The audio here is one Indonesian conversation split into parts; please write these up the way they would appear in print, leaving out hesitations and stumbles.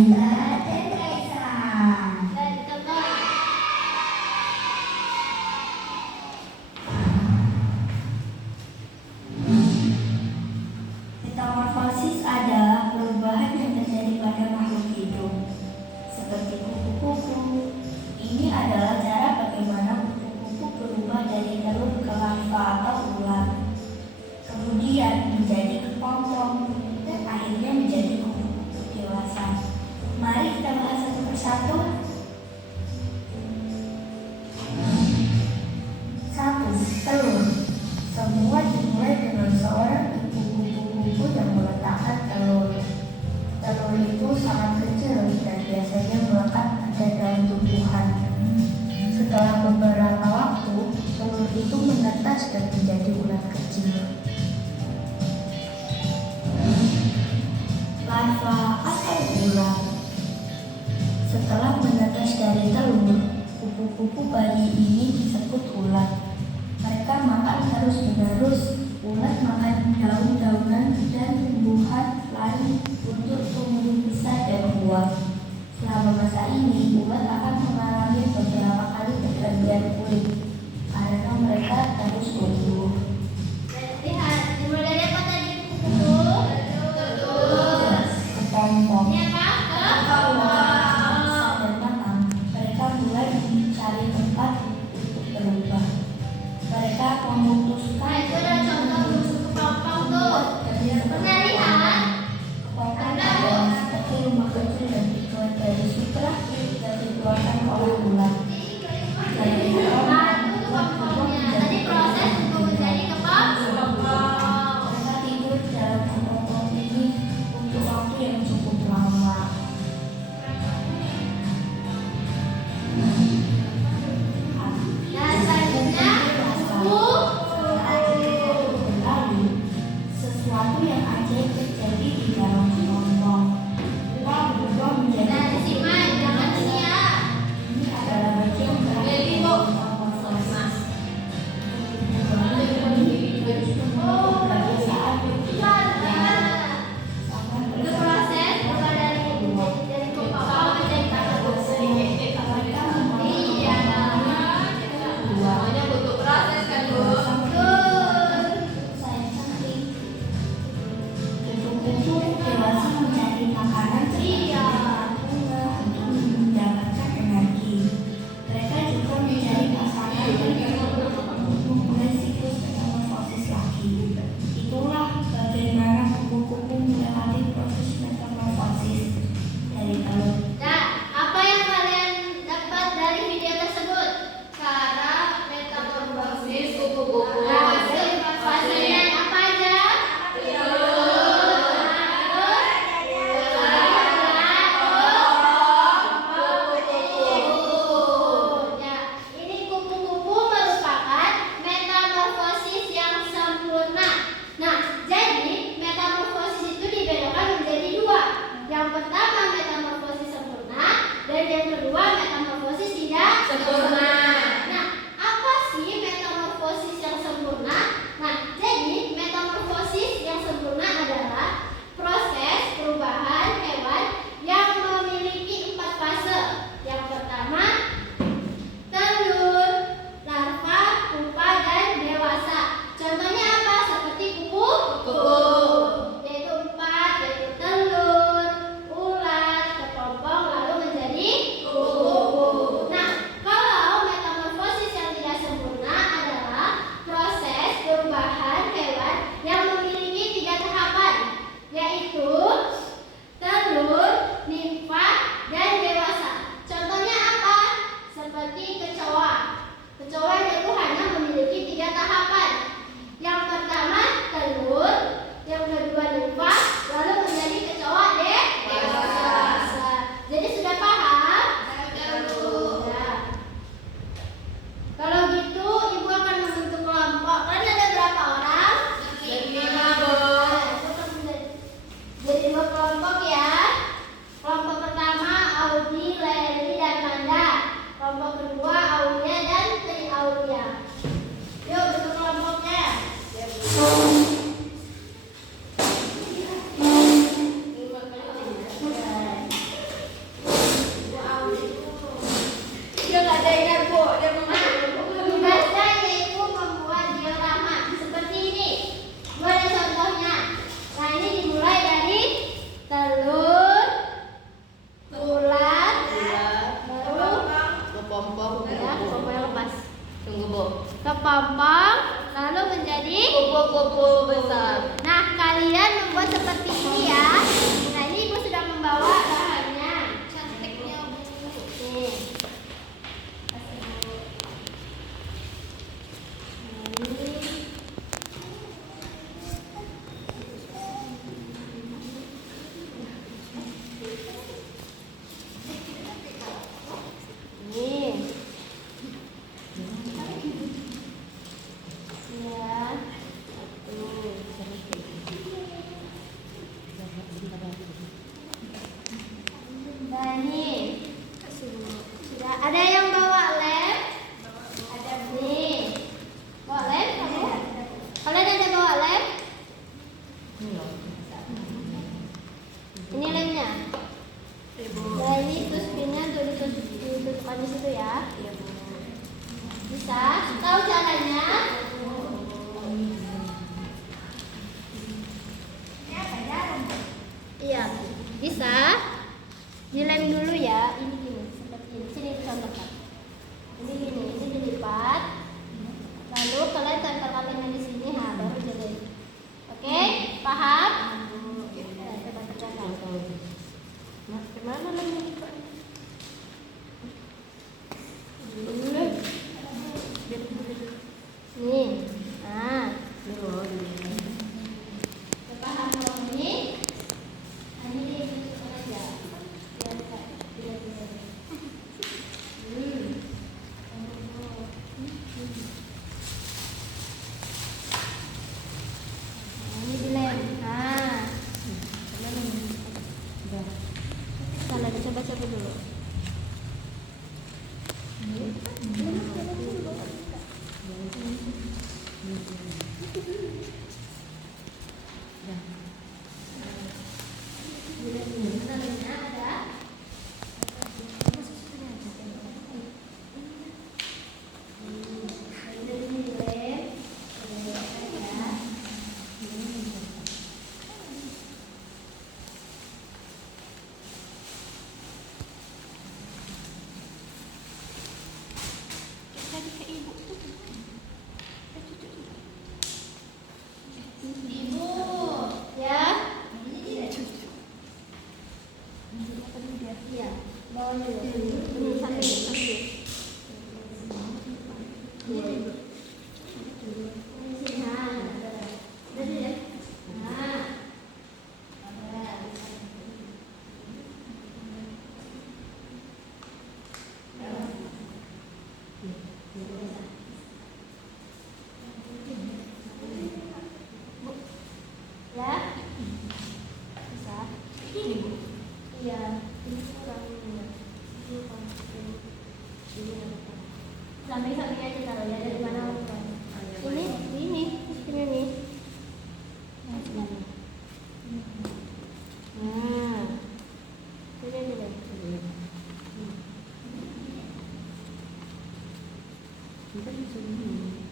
Ayla dan Kaisang. Metamorfosis adalah perubahan yang terjadi pada makhluk hidup, seperti kupu-kupu. Ini adalah cara bagaimana kupu-kupu berubah dari telur ke larva atau ular, kemudian menjadi kepompong, dan akhirnya menjadi kupu-kupu dewasa. Mari kita bahas satu persatu. Satu, telur. Semua dimulai dengan seorang ibu kupu-kupu yang meletakkan telur. Telur itu sangat kecil dan biasanya melekat pada dalam tumbuhan. Setelah beberapa waktu, telur itu menetas dan menjadi ulat kecil. Larva atau ular. Setelah menetas dari telur, kupu-kupu bayi ini disebut ulat. Mereka makan terus-menerus. Ulat makan daun-daunan dan tumbuhan lain untuk tumbuh besar dan kuat. Selama masa ini, ulat akan mengalami beberapa kali pergantian kulit karena mereka terus tumbuh. Lihat, dimulai dari apa tadi kupu-kupu? Kepompong. Ini apa? Besar dan matang, mereka mulai mencari tempat untuk berubah. Mereka memutuskan Nah, itu ada contoh busuk kepompong tuh. Pernah lihat? kepompong adalah seperti rumah kecil yang dibuat dari sutra yang dikeluarkan oleh ulat. Nah, itu kepompongnya. Tadi proses untuk menjadi kepompong. Mereka tidur dalam kepompong ini untuk waktu yang cukup lama. Nah, selanjutnya kupu. Lalu, sesuatu yang ajaib terjadi di dalam kepompong. Ular berubah menjadi Nah, disimak, jangan sia. ini adalah bagian terakhir dari metamorfosis. Kebiasaan Itu proses bukan dari kepompong menjadi kepompong. Iya. Semuanya butuh proses kan, Bu? Betul. saya cantik. Kupu-kupu dewasa mencari makanan Iya. bunga untuk mendapatkan energi. Mereka juga mencari pasangan untuk memulai siklus metamorfosis lagi. Itulah bagaimana kupu-kupu melewati proses metamorfosis dari telur. Nah, apa yang kalian dapat dari video tersebut? Cara metamorfosis kupu-kupu. Nah, fasenya apa aja? Nah, terus Bisa dilem dulu ya. Ini gini, seperti ini. Sini contohkan. Ini gini, ini dilipat. Lalu kalian tempelkan di sini, baru jadi. Oke, paham? Nah, coba kerjakan. Nah, kemana lagi? Nih, nah. Oh, Paham kalau ini? Nah, ini ditusukkan aja. Biar tidak tidak. Ini dilem. Nah, sana coba-coba dulu. Ibu, ya. Iya, bawa dulu. Sambil. Ya, bisa. Iya, ini kurang samping-samping aja taruh ya, dari mana ini sini nih. Nah, sini deh.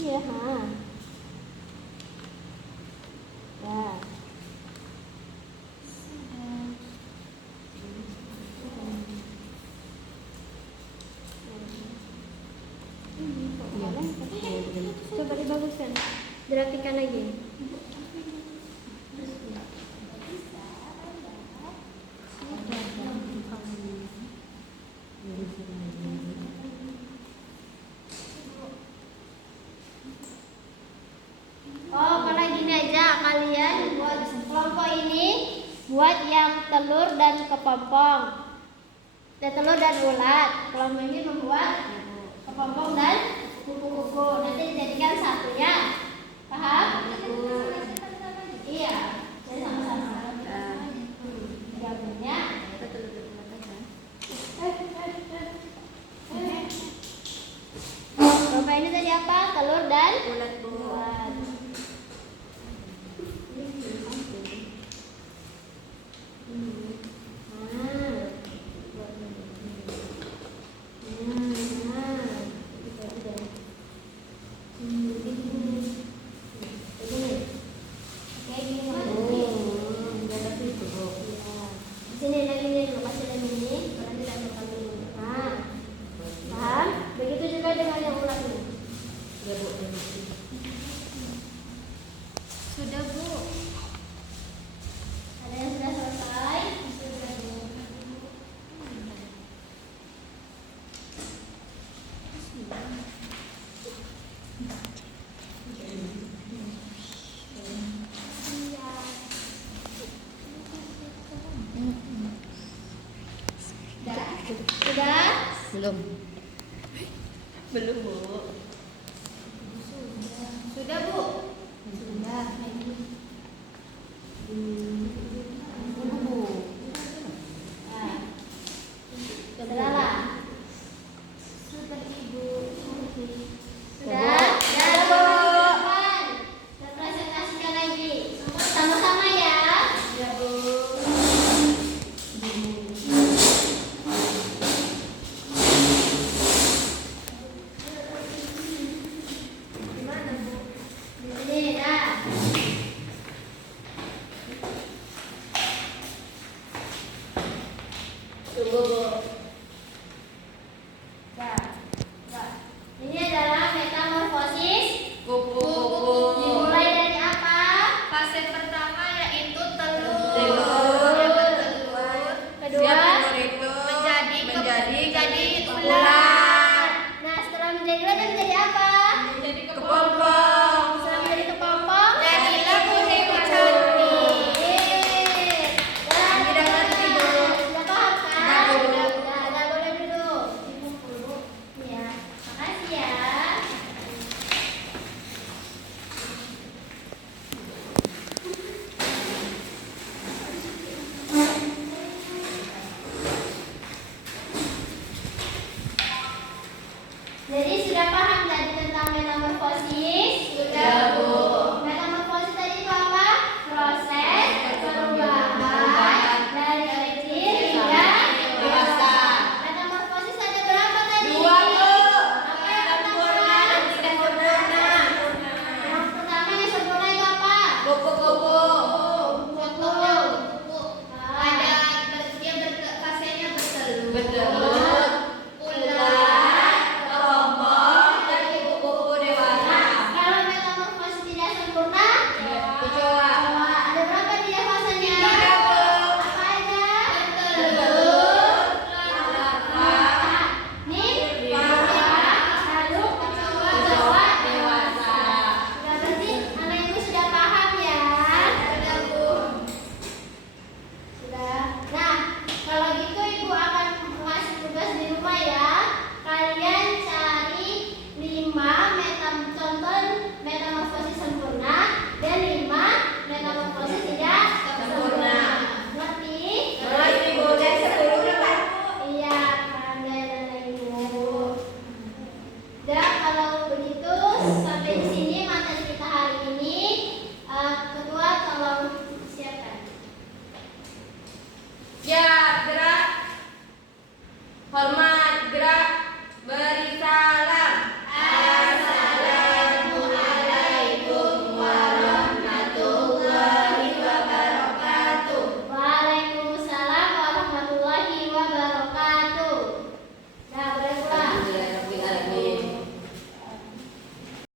Iya, ya. Coba dibaguskan, dirapikan lagi. Oh, kalau gini aja kalian buat kelompok ini buat yang telur dan kepompong. Telur dan ulat. Kelompok ini membuat kepompong dan kuku-kuku. Nanti dijadikan satu ya. Paham? Iya. Jadi sama-sama. Gabungnya. Kelompok ini tadi apa? Telur dan ulat. Sini lagi nih, kasih lem ini, nanti tempelkan dulu. Nah, paham? Begitu juga dengan yang ulat ini. Sudah Bu. Ada yang sudah selesai? Sudah Bu. Sudah? Belum, Bu. Sudah Bu? Sudah. Nah, sudahlah. Sudah Ibu. Sudah? Sudah Bu. Kita presentasikan lagi. Sama-sama ya. Ya Bu. Tunggu, Bu.